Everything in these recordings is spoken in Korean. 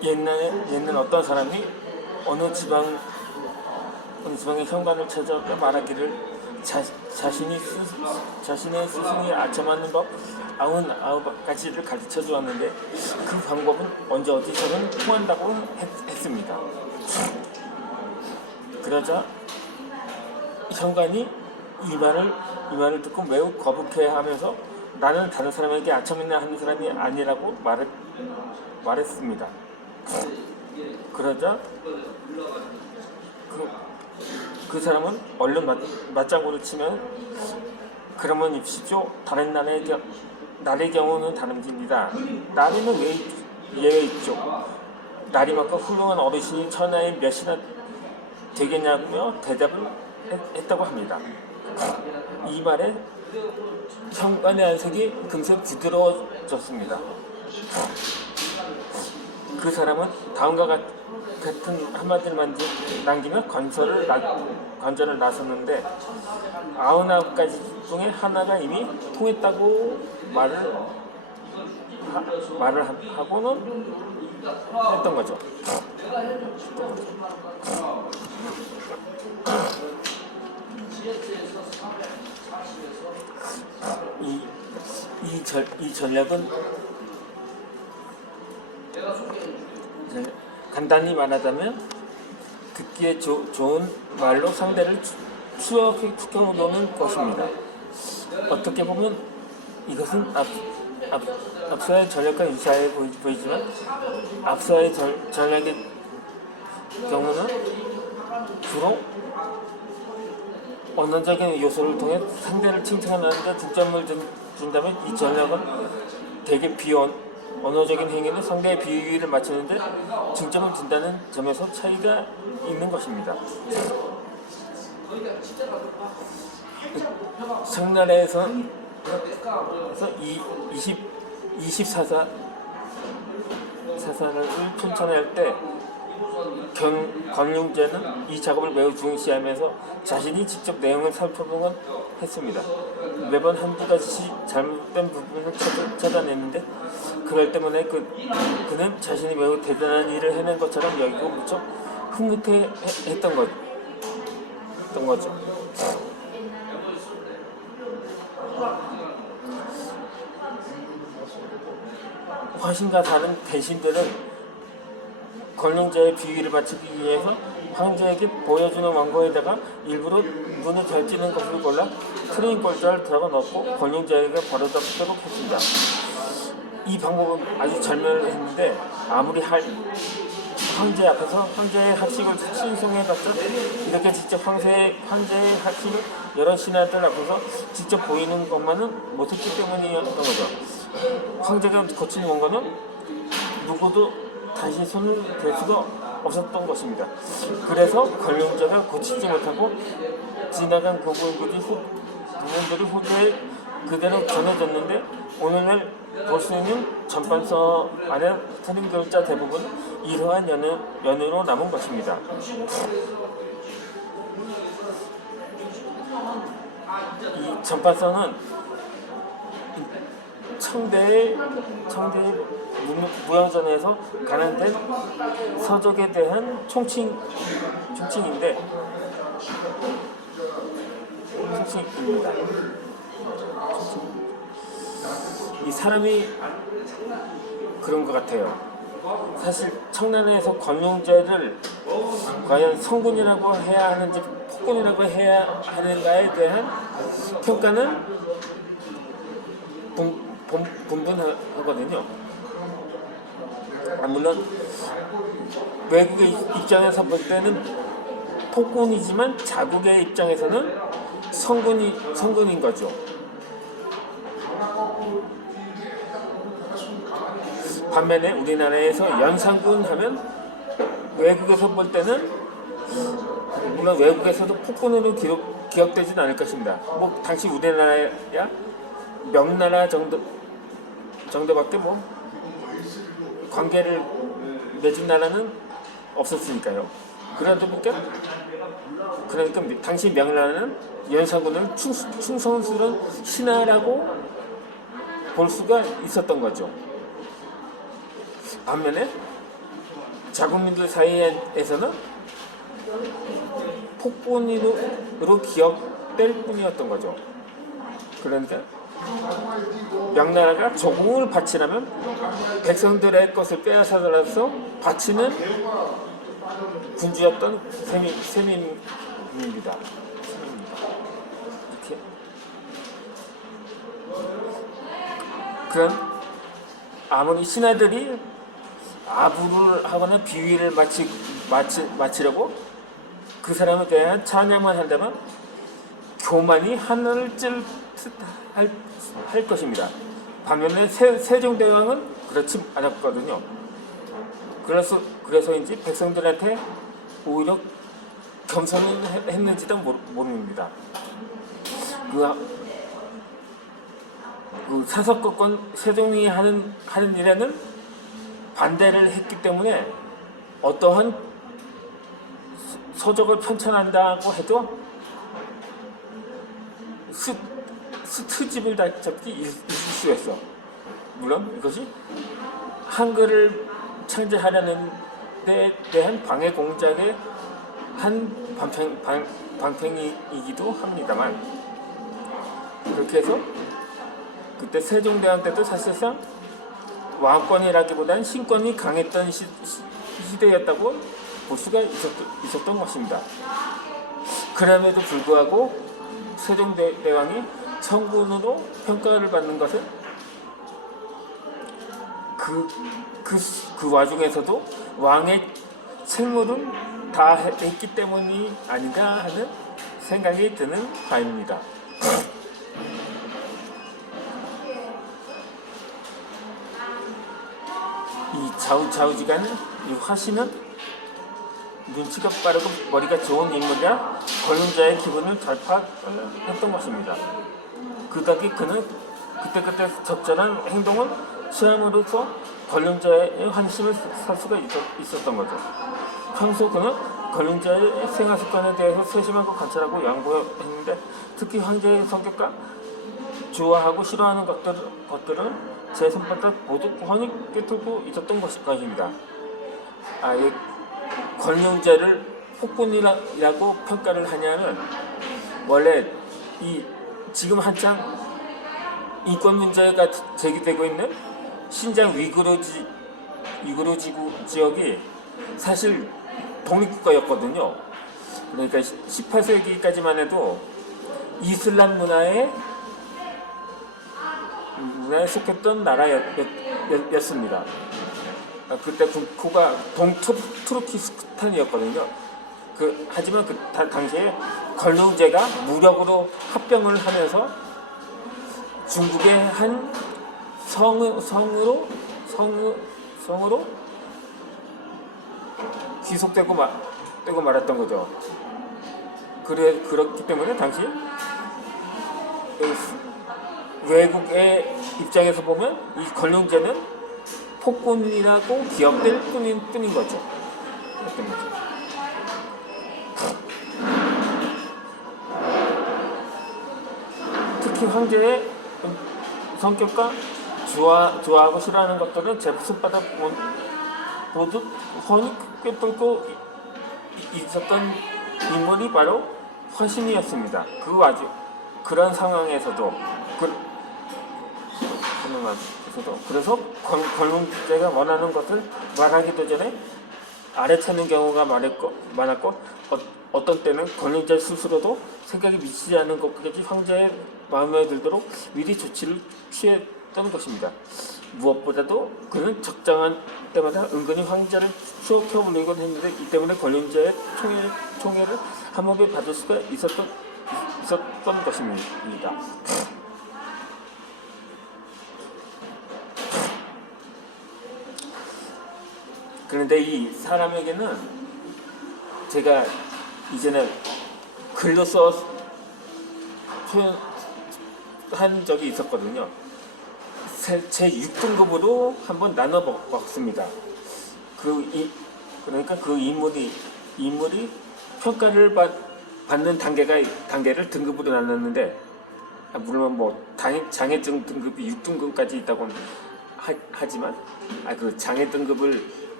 옛날 어떤 사람이 어느 지방의 현관을 찾아가 말하기를 자신의 스승이 아첨하는 법 99가지를 가르쳐 주었는데 그 방법은 언제 어디서든 통한다고 했습니다. 그러자 현관이 이 말을 듣고 매우 거북해하면서 나는 다른 사람에게 아첨이나 하는 사람이 아니라고 말했습니다. 그러자 그 사람은 얼른 맞장구를 치면 그러면 입십시오. 다른 날의 경우는 다릅니다. 날에는 왜 예외 있죠. 날이만큼 훌륭한 어르신이 천하에 몇이나 되겠냐며 대답을 했다고 합니다. 이 말에 현관의 안색이 금세 부드러워졌습니다. 그 사람은 다음과 같은 한마디를 남기며 관절을 나섰는데 99가지 중에 하나가 이미 통했다고 말을 하고는 했던 거죠. 이 전략은 간단히 말하자면 듣기에 좋은 말로 상대를 추격시켜놓는 것입니다. 어떻게 보면 이것은 앞서의 전략과 유사해 보이지만 앞서의 전략의 경우는 주로 언어적인 요소를 통해 상대를 칭찬하는데 중점을 준다면 이 전략은 대개 언어적인 행위는 상대의 비위를 맞추는데 중점을 둔다는 점에서 차이가 있는 것입니다. 청나라에서 24사를 춘천할 때 권룡제는 이 작업을 매우 중시하면서 자신이 직접 내용을 살펴보곤 했습니다. 매번 한두 가지씩 잘못된 부분을 찾아냈는데 그럴 때문에 그는 자신이 매우 대단한 일을 해낸 것처럼 여기고 무척 흐뭇해했던 거죠. 화신과 다른 대신들은 권룡제의 비위를 맞추기 위해서 황제에게 보여주는 원고에다가 일부러 눈에 잘 띄는 것을 골라 트레인 골자를 들어가 넣고 권룡제에게 버려잡도록 했습니다. 이 방법은 아주 절묘했는데 아무리 황제 앞에서 황제의 학식을 신송해봤자 이렇게 직접 황제의 학식을 여러 신하들 앞에서 직접 보이는 것만은 못했기 때문이었던 거죠. 황제가 고친 원고는 누구도 다시 손을 댈 수가 없었던 것입니다. 그래서 권룡제가 고치지 못하고 지나간 부분들이 후대에 그대로 전해졌는데 오늘날 볼 수 있는 전반서 안에 트림 글자 대부분 이러한 연유로 남은 것입니다. 이 전반서는 청대의 무용전에서 가난된 서족에 대한 총칭입니다. 이 사람이 그런 것 같아요. 사실 청나라에서 권룡제를 과연 성군이라고 해야 하는지 폭군이라고 해야 하는가에 대한 평가는 분분하거든요. 물론 외국의 입장에서 볼 때는 폭군이지만 자국의 입장에서는 성군인 거죠. 반면에 우리나라에서 연산군 하면 외국에서 볼 때는 물론 외국에서도 폭군으로 기억되진 않을 것입니다. 뭐 당시 우리나라야 명나라 정도밖에 뭐 관계를 맺은 나라는 없었으니까요. 그러니까 당시 명나라는 연산군을 충성스러운 신하라고 볼 수가 있었던 거죠. 반면에 자국민들 사이에서는 폭군으로 기억될 뿐이었던 거죠. 그러니까 명나라가 조공을 바치려면 백성들의 것을 빼앗아들어서 바치는 군주였던 셈입니다. 이렇게. 그럼 아무리 신하들이 아부를 하거나 비위를 마치려고 그 사람에 대한 찬양만 한다면 교만이 하늘을 찔 듯 할 것입니다. 반면에 세종대왕은 그렇지 않았거든요. 그래서인지 백성들한테 오히려 겸손을 했는지도 모릅니다. 그 사석거권 세종이 하는 일에는 반대를 했기 때문에 어떠한 서적을 편찬한다고 해도 트집을 잡기 일쑤였어. 물론 이것이 한글을 창제하려는 데 대한 방해 공작의 한 방편이기도 합니다만, 그렇게 해서 그때 세종대왕 때도 사실상 왕권이라기보다는 신권이 강했던 시대였다고 볼 수가 있었던 것입니다. 그럼에도 불구하고 세종대왕이 청군으로 평가를 받는 것은 그 와중에서도 왕의 책무를 다 했기 때문이 아닌가 하는 생각이 드는 바입니다. 이 좌우지간은 이 화신은 눈치가 빠르고 머리가 좋은 인물이라 권력자의 기분을 잘 파악했던 것입니다. 그 덕에 그는 그때그때 적절한 행동을 취함으로써 권력자의 환심을 살 수가 있었던 거죠. 평소 그는 권력자의 생활습관에 대해서 세심하고 관찰하고 양보했는데, 특히 황제의 성격과 좋아하고 싫어하는 것들은 제 손바닥 모두 훤히 꿰뚫고 있었던 것입니다. 이 권력자를 폭군이라고 평가를 하냐는, 원래 지금 한창 인권 문제가 제기되고 있는 신장 위구르 지역이 사실 독립국가였거든요. 그러니까 18세기까지만 해도 이슬람 문화에 속했던 나라였습니다. 그때 국호가 동투르키스탄이었거든요. 하지만 그 당시에 권력제가 무력으로 합병을 하면서 중국의 한 성으로 귀속되고 말았던 거죠. 그렇기 때문에 당시 외국의 입장에서 보면 이 권력제는 폭군이라고 기억될 뿐인 거죠. 특히 황제의 성격과 좋아하고 싫어하는 것들은 제 손바닥 보듯 훤히 꿰뚫고 있었던 인물이 바로 화신이었습니다. 그런 상황에서도 그래서 권력제가 원하는 것을 말하기도 전에 아래차는 경우가 많았고 어떤 때는 권력자 스스로도 생각이 미치지 않은 것까지 황제의 마음에 들도록 미리 조치를 취했던 것입니다. 무엇보다도 그는 적당한 때마다 은근히 황제를 추억해 올리곤 했는데, 이 때문에 권력자의 총애를 한몫에 받을 수가 있었던 것입니다. 그런데 이 사람에게는 제가 이전에 글로 써 표현한 적이 있었거든요. 제 6등급으로 한번 나눠 봤습니다. 그러니까 그 인물이 평가를 받는 단계를 등급으로 나눴는데, 물론 장애 등급이 6등급까지 있다고 하지만 그 장애 등급을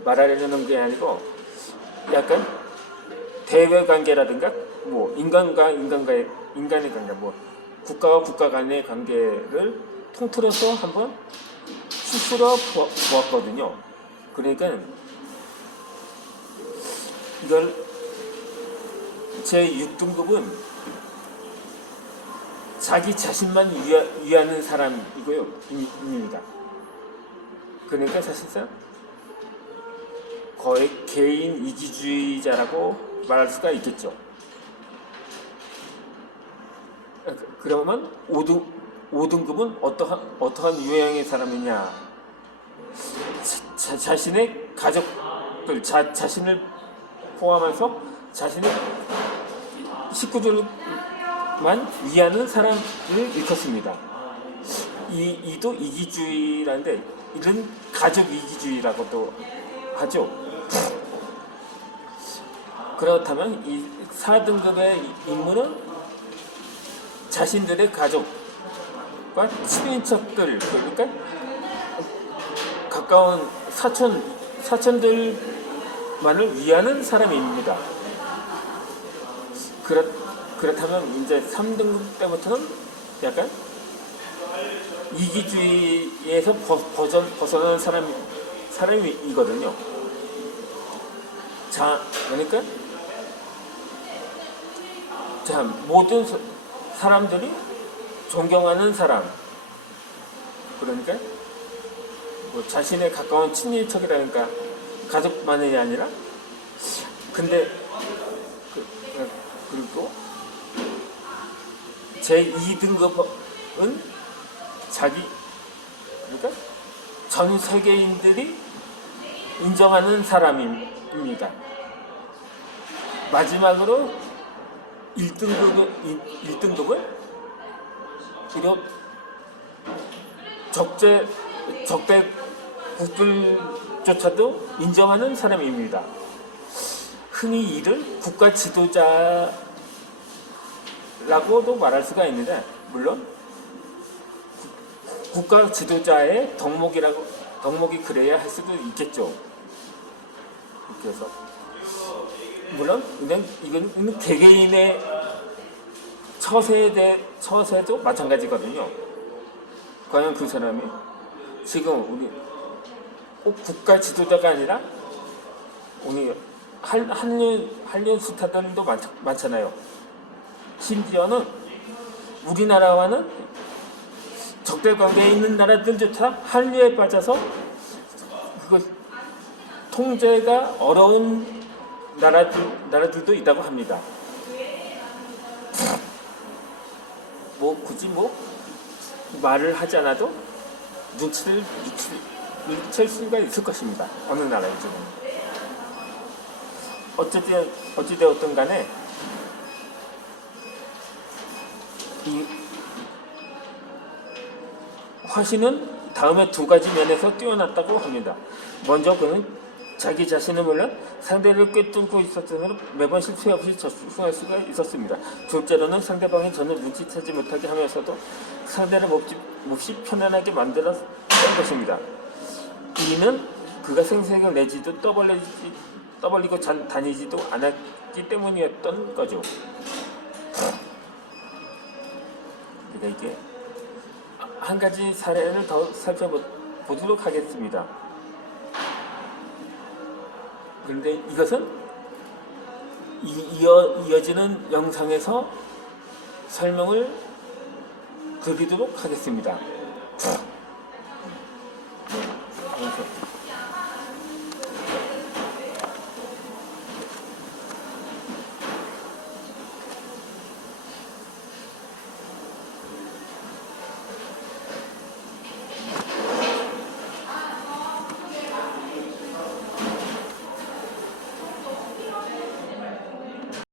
말하려는 게 아니고 약간 대외 관계라든가 뭐 인간의 관계, 뭐 국가와 국가 간의 관계를 통틀어서 한번 추스러 보았거든요. 그러니까 이걸 제 6등급은 자기 자신만 위하는 사람이고요, 입니다. 그러니까 사실상 거의 개인 이기주의자라고 말할 수가 있겠죠. 그러면 5등급은 어떠한 유형의 사람이냐? 자신의 가족들, 자신을 포함해서 자신의 식구들만 위하는 사람을 일컫습니다. 이도 이기주의라는데 이런 가족 이기주의라고도 하죠. 그렇다면 이 4등급의 인물은 자신들의 가족과 친인척들, 그러니까 가까운 사촌들만을 위하는 사람입니다. 그렇다면 이제 3등급 때부터는 약간 이기주의에서 벗어나는 사람이거든요. 자, 그러니까 모든 사람들이 존경하는 사람, 그러니까 뭐 자신의 가까운 친인척이라니까 가족만이 아니라, 근데 그리고 제 2등급은 그러니까 전 세계인들이 인정하는 사람입니다. 마지막으로 1등급은 비록 적대국들조차도 인정하는 사람입니다. 흔히 이를 국가 지도자라고도 말할 수가 있는데, 물론 국가 지도자의 덕목이 그래야 할 수도 있겠죠. 그래서 물론 이건 개개인의 처세도 마찬가지거든요. 과연 그 사람이 지금 우리 꼭 국가 지도자가 아니라 우리 한류 스타들도 많잖아요. 심지어는 우리나라와는 적대 관계에 있는 나라들조차 한류에 빠져서 그거 통제가 어려운 나라들도 있다고 합니다. 굳이 말을 하지 않아도 눈치를 챌 수가 있을 것입니다. 어느 나라인지는. 어찌되었든 간에 이 화신은 다음에 두 가지 면에서 뛰어났다고 합니다. 먼저 그는 자기 자신을 몰라 상대를 꿰뚫고 있었으므로 매번 실수 없이 접근할 수가 있었습니다. 둘째로는 상대방이 전혀 눈치채지 못하게 하면서도 상대를 몹시 편안하게 만들었던 것입니다. 이는 그가 생색을 내지도 떠벌리고 다니지도 않았기 때문이었던 거죠. 그러니까 이게 한 가지 사례를 더 살펴보도록 하겠습니다. 그런데 이것은 이어지는 영상에서 설명을 드리도록 하겠습니다.